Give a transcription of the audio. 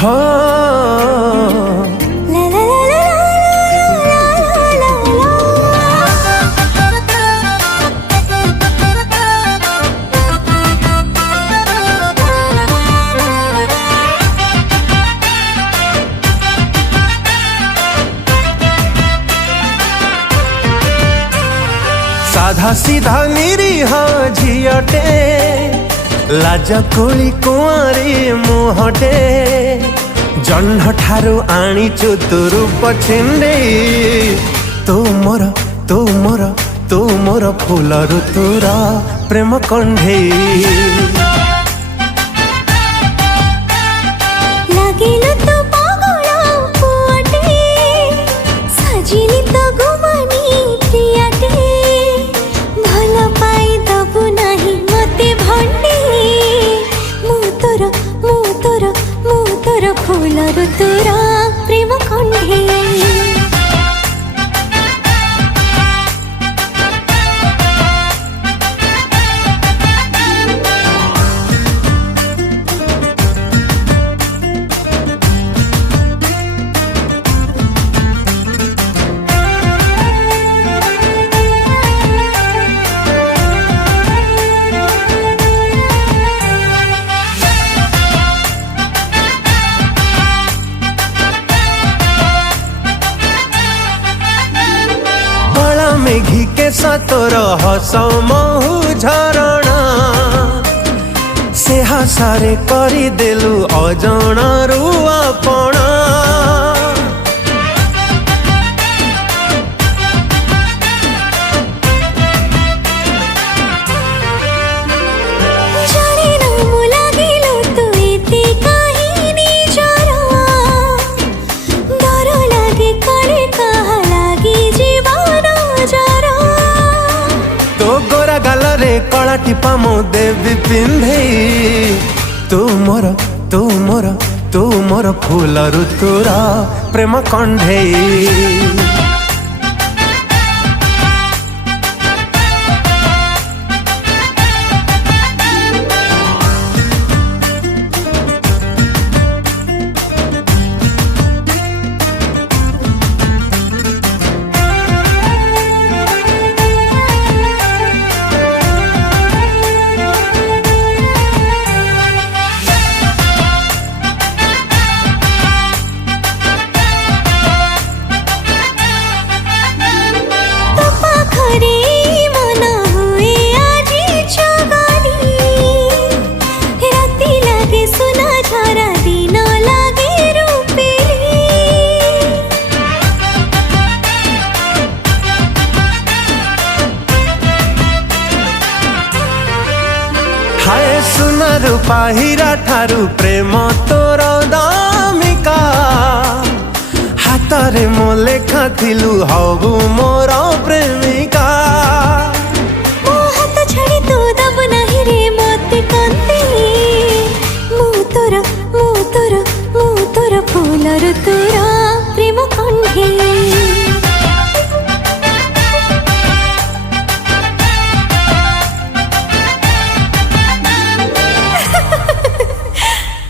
हाँ साधा सीधा निरीह झियटे लाज कोली कुआरी मुहटे जह्न ठारू आनीचु तू रूप छिंडे तू मोर फूल ऋतुर प्रेम कंढेई फूल ऋतुर प्रेम कंढेई मेघी के सतोर हस महु झरणा से हसारे करी देलु अजणा रु अपना कला टिपा मो देवी पिंधे तू मोर फूल ऋतुर प्रेम कंढेई हाय सुना रूपा हीरा ठारू प्रेम तोर दामिका हाथ रे मो लेखा थिलु हबु मोर